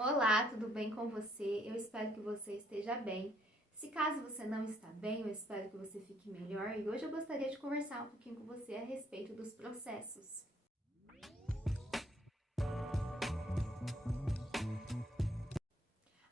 Olá, tudo bem com você? Eu espero que você esteja bem. Se caso você não está bem, eu espero que você fique melhor e hoje eu gostaria de conversar um pouquinho com você a respeito dos processos.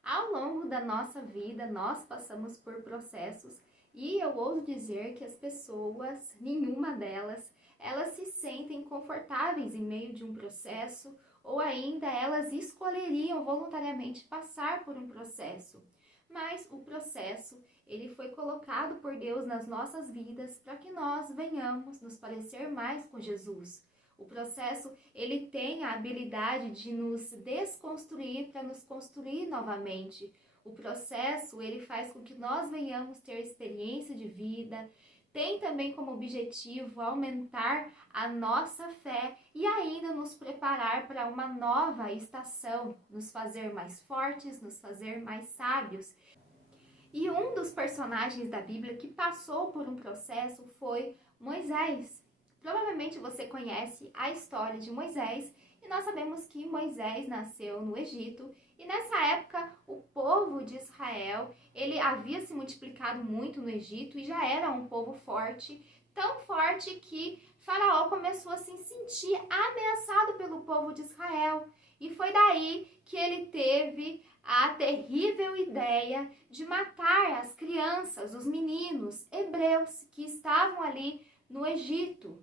Ao longo da nossa vida, nós passamos por processos e eu ouso dizer que as pessoas, nenhuma delas, elas se sentem confortáveis em meio de um processo ou ainda elas escolheriam voluntariamente passar por um processo. Mas o processo, ele foi colocado por Deus nas nossas vidas para que nós venhamos nos parecer mais com Jesus. O processo, ele tem a habilidade de nos desconstruir para nos construir novamente. O processo, ele faz com que nós venhamos ter experiência de vida, tem também como objetivo aumentar a nossa fé e ainda nos preparar para uma nova estação, nos fazer mais fortes, nos fazer mais sábios. E um dos personagens da Bíblia que passou por um processo foi Moisés. Provavelmente você conhece a história de Moisés e nós sabemos que Moisés nasceu no Egito e nessa época o povo de Israel, ele havia se multiplicado muito no Egito e já era um povo forte, tão forte que Faraó começou a se sentir ameaçado pelo povo de Israel. E foi daí que ele teve a terrível ideia de matar as crianças, os meninos hebreus que estavam ali no Egito.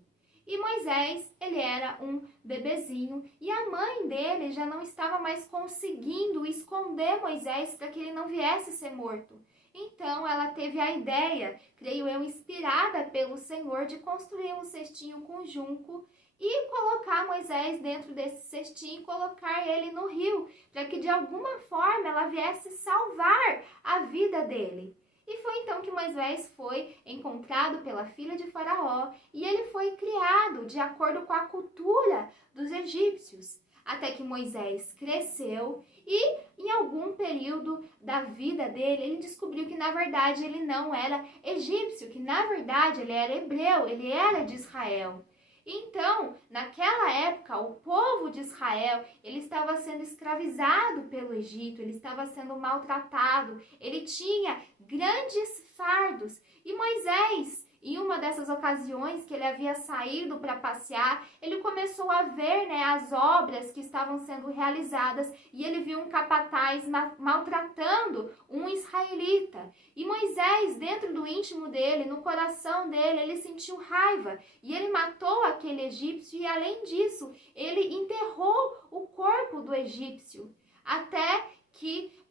E Moisés, ele era um bebezinho e a mãe dele já não estava mais conseguindo esconder Moisés para que ele não viesse ser morto. Então ela teve a ideia, creio eu, inspirada pelo Senhor, de construir um cestinho com junco e colocar Moisés dentro desse cestinho e colocar ele no rio, para que de alguma forma ela viesse salvar a vida dele. E foi então que Moisés foi encontrado pela filha de Faraó e ele foi criado de acordo com a cultura dos egípcios. Até que Moisés cresceu e em algum período da vida dele, ele descobriu que na verdade ele não era egípcio, que na verdade ele era hebreu, ele era de Israel. Então, naquela época, o povo de Israel, ele estava sendo escravizado pelo Egito, ele estava sendo maltratado, ele tinha grandes fardos. E Moisés, em uma dessas ocasiões que ele havia saído para passear, ele começou a ver, as obras que estavam sendo realizadas e ele viu um capataz maltratando um israelita. E Moisés, dentro do íntimo dele, no coração dele, ele sentiu raiva e ele matou aquele egípcio e, além disso, ele enterrou o corpo do egípcio. Até que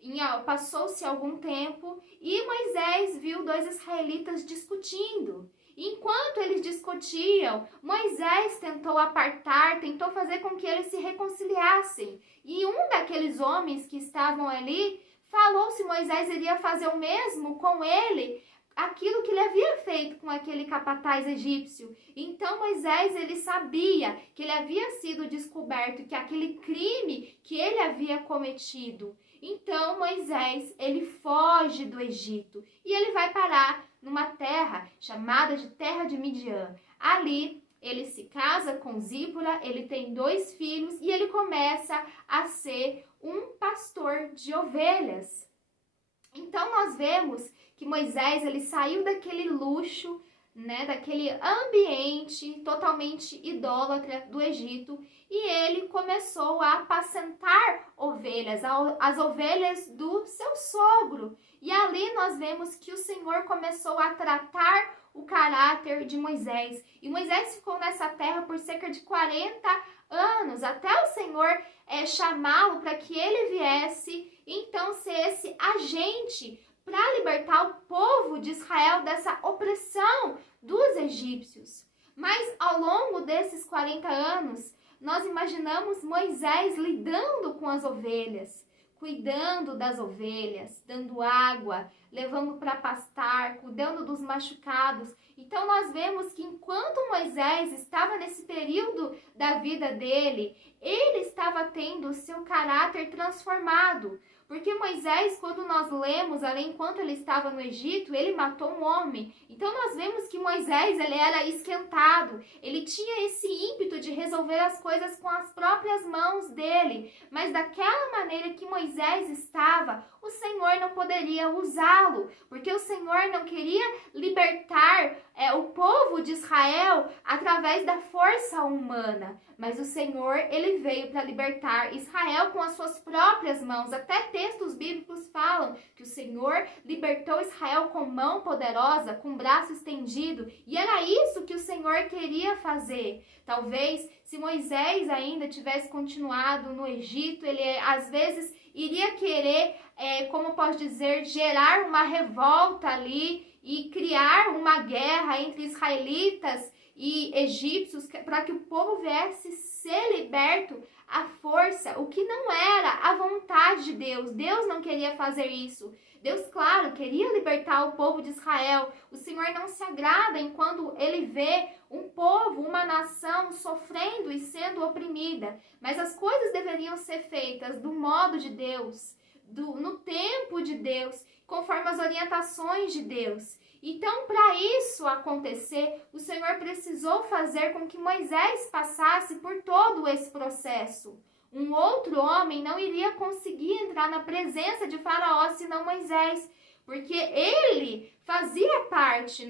passou-se algum tempo e Moisés viu dois israelitas discutindo. Enquanto eles discutiam, Moisés tentou apartar, tentou fazer com que eles se reconciliassem. E um daqueles homens que estavam ali falou se Moisés iria fazer o mesmo com ele, aquilo que ele havia feito com aquele capataz egípcio. Então Moisés, ele sabia que ele havia sido descoberto, que aquele crime que ele havia cometido. Então Moisés, ele foge do Egito e ele vai parar numa terra chamada de Terra de Midian. Ali ele se casa com Zípora, ele tem 2 filhos e ele começa a ser um pastor de ovelhas. Então nós vemos que Moisés, ele saiu daquele luxo, daquele ambiente totalmente idólatra do Egito e ele começou a apacentar ovelhas, as ovelhas do seu sogro. E ali nós vemos que o Senhor começou a tratar o caráter de Moisés. E Moisés ficou nessa terra por cerca de 40 anos, até o Senhor chamá-lo para que ele viesse, então ser esse agente para libertar o povo de Israel dessa opressão dos egípcios. Mas ao longo desses 40 anos, nós imaginamos Moisés lidando com as ovelhas, cuidando das ovelhas, dando água, levando para pastar, cuidando dos machucados. Então nós vemos que enquanto Moisés estava nesse período da vida dele, ele estava tendo o seu caráter transformado. Porque Moisés, quando nós lemos ali, enquanto ele estava no Egito, ele matou um homem. Então nós vemos que Moisés, ele era esquentado. Ele tinha esse ímpeto de resolver as coisas com as próprias mãos dele. Mas daquela maneira que Moisés estava, o Senhor não poderia usá-lo. Porque o Senhor não queria libertar o povo de Israel através da força humana. Mas o Senhor, ele veio para libertar Israel com as suas próprias mãos. Até textos bíblicos falam que o Senhor libertou Israel com mão poderosa, com braço estendido. E era isso que o Senhor queria fazer. Talvez, se Moisés ainda tivesse continuado no Egito, ele às vezes iria querer, como posso dizer, gerar uma revolta ali e criar uma guerra entre israelitas e egípcios para que o povo viesse ser liberto à força, o que não era a vontade de Deus. Deus não queria fazer isso. Deus, claro, queria libertar o povo de Israel. O Senhor não se agrada enquanto ele vê um povo, uma nação sofrendo e sendo oprimida. Mas as coisas deveriam ser feitas do modo de Deus, no tempo de Deus, conforme as orientações de Deus. Então, para isso acontecer, o Senhor precisou fazer com que Moisés passasse por todo esse processo. Um outro homem não iria conseguir entrar na presença de Faraó senão Moisés, porque ele fazia parte,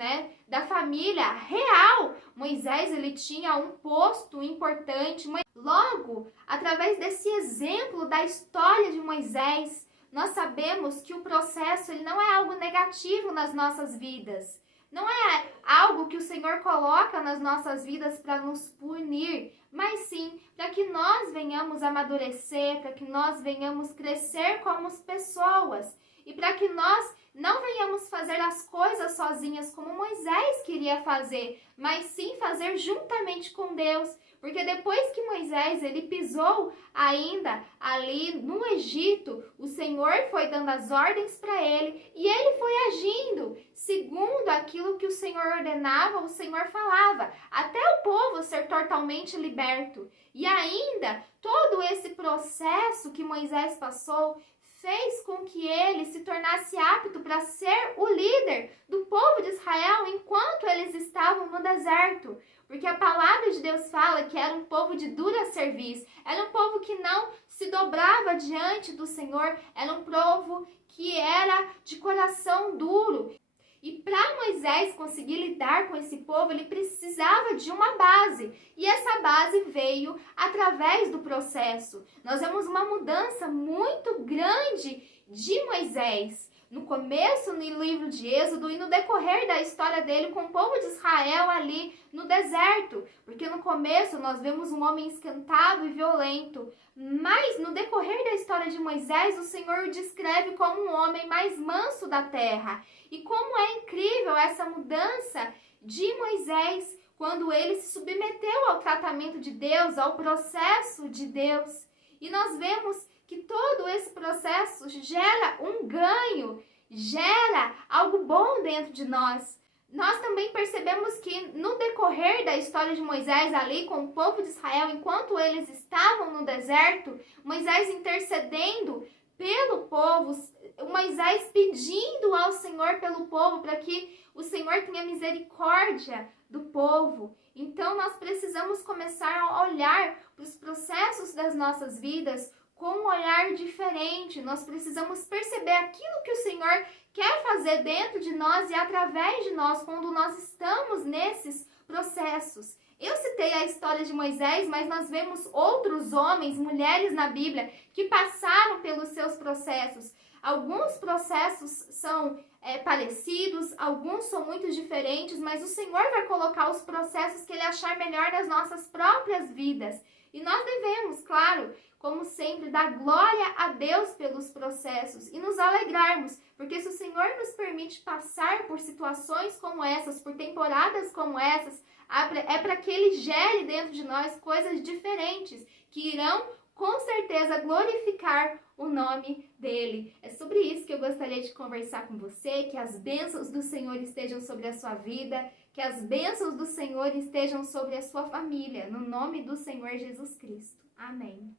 da família real. Moisés, ele tinha um posto importante. Logo, através desse exemplo da história de Moisés, nós sabemos que o processo ele não é algo negativo nas nossas vidas. Não é algo que o Senhor coloca nas nossas vidas para nos punir, mas sim para que nós venhamos amadurecer, para que nós venhamos crescer como pessoas e para que nós não venhamos fazer as coisas sozinhas como Moisés queria fazer, mas sim fazer juntamente com Deus. Porque depois que Moisés ele pisou ainda ali no Egito, o Senhor foi dando as ordens para ele e ele foi agindo segundo aquilo que o Senhor ordenava, o Senhor falava, até o povo ser totalmente liberto. E ainda, todo esse processo que Moisés passou fez com que ele se tornasse apto para ser o líder do povo de Israel enquanto eles estavam no deserto. Porque a palavra de Deus fala que era um povo de dura cerviz, era um povo que não se dobrava diante do Senhor, era um povo que era de coração duro. E para Moisés conseguir lidar com esse povo, ele precisava de uma base. E essa base veio através do processo. Nós vemos uma mudança muito grande de Moisés. No começo, no livro de Êxodo e no decorrer da história dele com o povo de Israel ali no deserto. Porque no começo nós vemos um homem esquentado e violento. Mas no decorrer da história de Moisés, o Senhor o descreve como um homem mais manso da terra. E como é incrível essa mudança de Moisés quando ele se submeteu ao tratamento de Deus, ao processo de Deus. E nós vemos que todo esse processo gera um ganho, gera algo bom dentro de nós. Nós também percebemos que no decorrer da história de Moisés ali com o povo de Israel, enquanto eles estavam no deserto, Moisés intercedendo pelo povo, Moisés pedindo ao Senhor pelo povo para que o Senhor tenha misericórdia do povo. Então nós precisamos começar a olhar para os processos das nossas vidas com um olhar diferente. Nós precisamos perceber aquilo que o Senhor quer fazer dentro de nós e através de nós quando nós estamos nesses processos. Eu citei a história de Moisés, mas nós vemos outros homens, mulheres na Bíblia que passaram pelos seus processos. Alguns processos são parecidos, alguns são muito diferentes, mas o Senhor vai colocar os processos que Ele achar melhor nas nossas próprias vidas. E nós devemos, claro, como sempre, dar glória a Deus pelos processos e nos alegrarmos, porque se o Senhor nos permite passar por situações como essas, por temporadas como essas, é para que Ele gere dentro de nós coisas diferentes, que irão, com certeza, glorificar o nome dele. É sobre isso que eu gostaria de conversar com você, que as bênçãos do Senhor estejam sobre a sua vida, que as bênçãos do Senhor estejam sobre a sua família, no nome do Senhor Jesus Cristo. Amém.